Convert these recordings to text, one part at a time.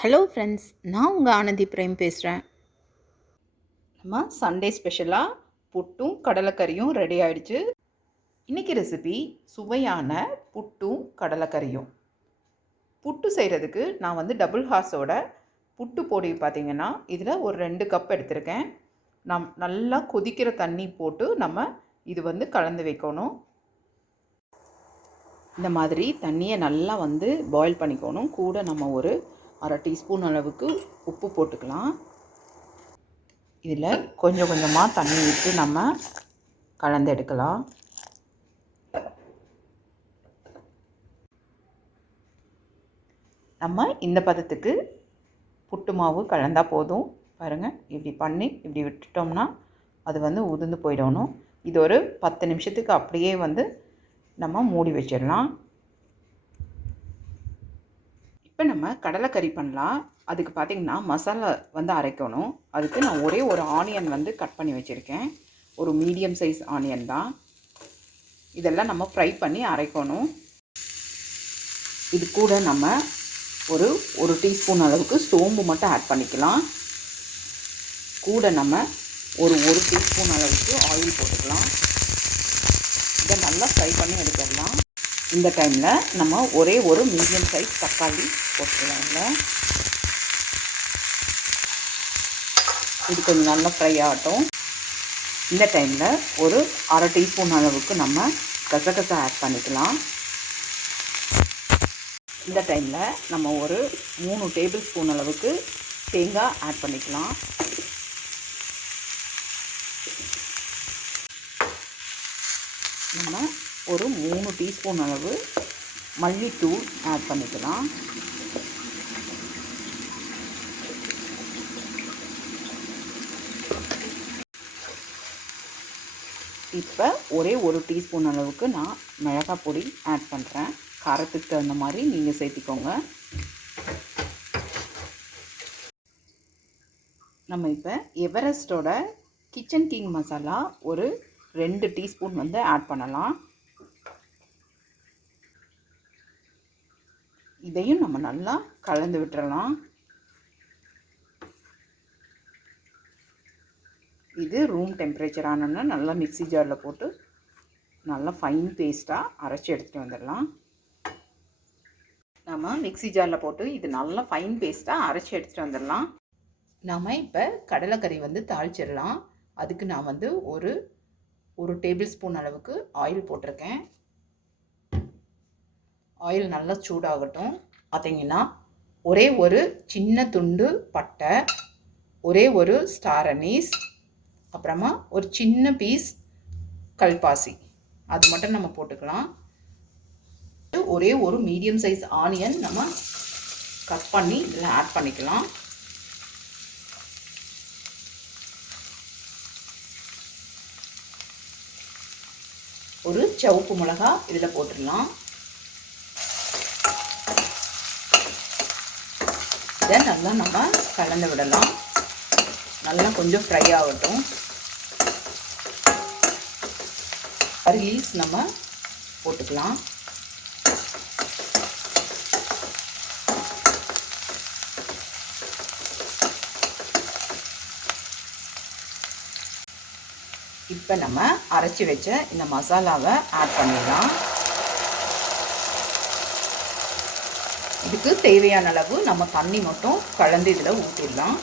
Hello friends, நான் உங்கள் Anandhi frame பேசுகிறேன். நம்ம சண்டே ஸ்பெஷலாக புட்டும் கடலைக்கறியும் ரெடி ஆகிடுச்சு. இன்றைக்கி ரெசிபி சுவையான புட்டும் கடலைக்கறியும். புட்டு செய்கிறதுக்கு நான் டபுள் ஹார்ஸோட புட்டு பொடி பார்த்திங்கன்னா இதில் ஒரு 2 கப் எடுத்திருக்கேன். நல்லா கொதிக்கிற தண்ணி போட்டு நம்ம இது கலந்து வைக்கணும். இந்த மாதிரி தண்ணியை நல்லா பாயில் பண்ணிக்கணும். கூட நம்ம ஒரு அரை டீஸ்பூன் அளவுக்கு உப்பு போட்டுக்கலாம். இதில் கொஞ்சம் கொஞ்சமாக தண்ணி விட்டு நம்ம கலந்து எடுக்கலாம். நம்ம இந்த பதத்துக்கு புட்டு மாவு கலந்தால் போதும். பாருங்கள், இப்படி பண்ணி இப்படி விட்டுட்டோம்னா அது உதிர்ந்து போயிடணும். இது ஒரு 10 நிமிஷத்துக்கு அப்படியே நம்ம மூடி வச்சிடலாம். இப்போ நம்ம கடலைக்கறி பண்ணலாம். அதுக்கு பார்த்திங்கன்னா மசாலா அரைக்கணும். அதுக்கு நான் ஒரே ஒரு ஆனியன் கட் பண்ணி வச்சுருக்கேன். ஒரு மீடியம் சைஸ் ஆனியன் தான். இதெல்லாம் நம்ம ஃப்ரை பண்ணி அரைக்கணும். இது கூட நம்ம ஒரு டீஸ்பூன் அளவுக்கு சோம்பு மட்டும் ஆட் பண்ணிக்கலாம். கூட நம்ம ஒரு டீஸ்பூன் அளவுக்கு ஆயில் போட்டுக்கலாம். இதை நல்லா ஃப்ரை பண்ணி எடுத்துடலாம். இந்த டைமில் நம்ம ஒரே ஒரு மீடியம் சைஸ் தக்காளி போட்டுக்கலாம். இது கொஞ்சம் நல்லா ஃப்ரை ஆகட்டும். இந்த டைமில் ஒரு அரை டீஸ்பூன் அளவுக்கு நம்ம கசகசா ஆட் பண்ணிக்கலாம். இந்த டைமில் நம்ம ஒரு 3 டேபிள் ஸ்பூன் அளவுக்கு தேங்காய் ஆட் பண்ணிக்கலாம். நம்ம ஒரு 3 டீஸ்பூன் அளவு மல்லித்தூள் ஆட் பண்ணிக்கலாம். இப்போ ஒரே ஒரு டீஸ்பூன் அளவுக்கு நான் மிளகாய் பொடி ஆட் பண்ணுறேன். காரத்துக்கு தகுந்த மாதிரி நீங்கள் சேர்த்திக்கோங்க. நம்ம இப்போ எவரெஸ்டோட கிச்சன் கிங் மசாலா ஒரு 2 டீஸ்பூன் ஆட் பண்ணலாம். இதையும் நம்ம நல்லா கலந்து விட்டுறலாம். இது ரூம் டெம்பரேச்சர் ஆனோன்னா நல்லா மிக்ஸி ஜாரில் போட்டு நல்லா ஃபைன் பேஸ்ட்டாக அரைச்சி எடுத்துகிட்டு வந்துடலாம். நம்ம மிக்ஸி ஜாரில் போட்டு இது நல்லா ஃபைன் பேஸ்ட்டாக அரைச்சி எடுத்துகிட்டு வந்துடலாம். நாம் இப்போ கடலைக்கறி தாளிச்சிடலாம். அதுக்கு நான் ஒரு டேபிள் ஸ்பூன் அளவுக்கு ஆயில் போட்டிருக்கேன். ஆயில் நல்லா சூடாகட்டும். பார்த்தீங்கன்னா ஒரே ஒரு சின்ன துண்டு பட்டை, ஒரே ஒரு ஸ்டார் அனீஸ், அப்புறமா ஒரு சின்ன பீஸ் கல்பாசி, அது மட்டும் நம்ம போட்டுக்கலாம். ஒரே ஒரு மீடியம் சைஸ் ஆனியன் நம்ம கட் பண்ணி இதில் ஆட் பண்ணிக்கலாம். ஒரு சிவப்பு மிளகாய் இதில் போட்டுடலாம். இதை நல்லா நம்ம கலந்து விடலாம். நல்லா கொஞ்சம் ஃப்ரை ஆகட்டும். கறி லீவ்ஸ் நம்ம போட்டுக்கலாம். இப்போ நம்ம அரைச்சி வச்ச இந்த மசாலாவை ஆட் பண்ணிடலாம். இதுக்கு தேவையான அளவு நம்ம தண்ணி மட்டும் கலந்து இதில் ஊற்றிடலாம்.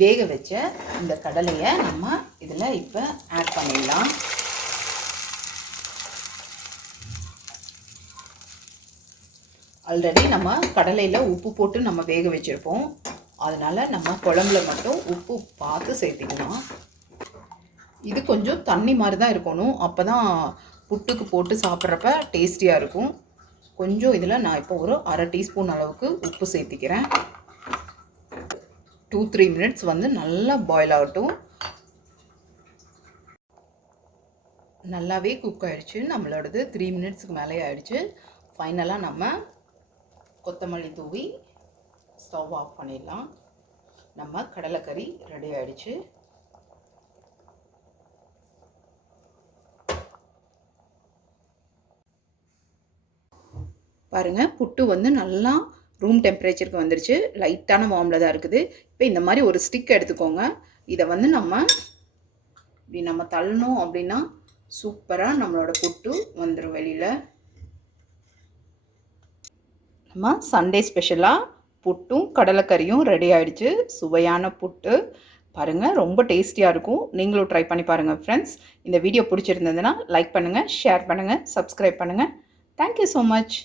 வேக வச்ச இந்த கடலையை நம்ம இதில் இப்போ ஆட் பண்ணிடலாம். ஆல்ரெடி நம்ம கடலையில் உப்பு போட்டு நம்ம வேக வச்சுருப்போம். அதனால் நம்ம குழம்புல மட்டும் உப்பு பார்த்து சேர்த்திக்கலாம். இது கொஞ்சம் தண்ணி மாதிரி தான் இருக்கணும். அப்போ தான் புட்டுக்கு போட்டு சாப்பிட்றப்ப டேஸ்டியாக இருக்கும். கொஞ்சம் இதில் நான் இப்போ ஒரு அரை டீஸ்பூன் அளவுக்கு உப்பு சேர்த்திக்கிறேன். 2-3 மினிட்ஸ் நல்லா பாயில் ஆகட்டும். நல்லாவே குக் ஆகிடுச்சு. நம்மளோடது 3 மினிட்ஸுக்கு மேலே ஆகிடுச்சு. ஃபைனலாக நம்ம கொத்தமல்லி தூவி ஸ்டவ் ஆஃப் பண்ணிடலாம். நம்ம கடலைக்கறி ரெடி ஆகிடுச்சு. பாருங்கள், புட்டு வந்து நல்லா ரூம் டெம்பரேச்சருக்கு வந்துருச்சு. லைட்டான வார்மில் தான் இருக்குது. இப்போ இந்த மாதிரி ஒரு ஸ்டிக் எடுத்துக்கோங்க. இதை வந்து இப்படி நம்ம தள்ளணும் அப்படின்னா சூப்பராக நம்மளோட புட்டு வந்துடும் வெளியில். நம்ம சண்டே ஸ்பெஷலாக புட்டும் கடலைக்கறியும் ரெடி ஆகிடுச்சு. சுவையான புட்டு பாருங்கள், ரொம்ப டேஸ்டியாக இருக்கும். நீங்களும் ட்ரை பண்ணி பாருங்கள் ஃப்ரெண்ட்ஸ். இந்த வீடியோ பிடிச்சிருந்ததுன்னா லைக் பண்ணுங்கள், ஷேர் பண்ணுங்கள், சப்ஸ்கிரைப் பண்ணுங்கள். Thank you so much.